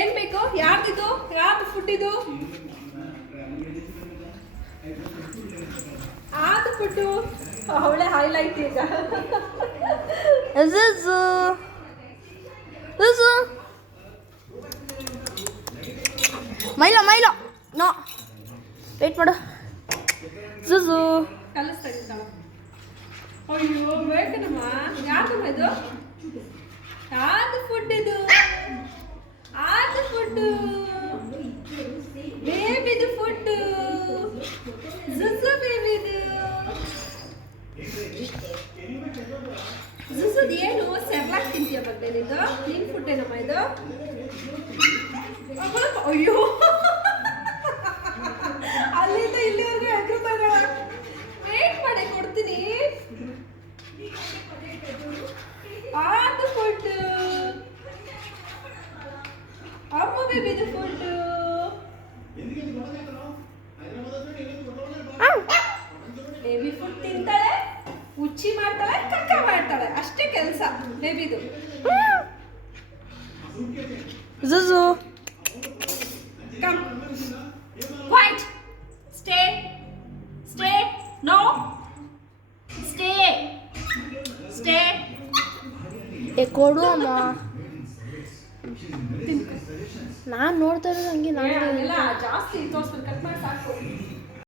ಏನ್ ಬೇಕು? ಯಾರ್ದಿದು? ಯಾರ್ದು ಫುಡ್ ಇದು? ಆದ ಫುಡ್ಡು ಅವಳೆ ಹೈಲೈಟ್ ಈಗ. ಮೈಲ ನೋ ವೇಟ್ ಮಾಡು. ಜುಜು ಕಲಿಸ್ತಾ ಇದ್ದಾಳ. ಅಯ್ಯೋ ಬೇಕನಮ್ಮ. ಯಾಕಮ್ಮ ಇದು? ಯಾವ್ದು ಫುಡ್ ಇದು? ಆದ ಫುಡ್ಡು, ಬೇಬಿದು ಫುಡ್ಡು, ಜುಜು ಬೇಬಿದು. ಜುಜುದು ಏನು ಸೆರ್ಲಾಕ್ ತಿಂತೀಯ ಮಧ್ಯಾಹ್ನ ಇದು? ನೀನ್ ಫುಡ್ ಏನಮ್ಮ ಇದು? ಅಯ್ಯೋ ಅಲ್ಲಿಂದ ಇಲ್ಲಿವರೆಗೂ ಎಗ್ರುತ್ತಾ ಇದ್ದಾಳೆ. ವೇಟ್ ಮಾಡಿ ಕೊಡ್ತೀನಿ. ಆದ ಫುಡ್, ಅಮ್ಮ ಬೇಬಿದು ಫುಡ್. ಬೇಬಿ ಫುಡ್ ತಿಂತಾಳೆ, ಉಚ್ಚಿ ಮಾಡ್ತಾಳೆ, ಕಕ್ಕ ಮಾಡ್ತಾಳೆ, ಅಷ್ಟೇ ಕೆಲಸ ಬೇಬಿದು. ಜುಜು come quiet stay stay no stay stay. ಕೊಡು ಅಮ್ಮ. ನಾನು ನೋಡ್ತಾ ಇರೋದು ಹಂಗೆ ನಾನು ಎಲ್ಲ ಜಾಸ್ತಿ ತೋರಿಸ್ಬೇಕು. ಕಟ್ ಮಾಡಿ ಸಾಕು.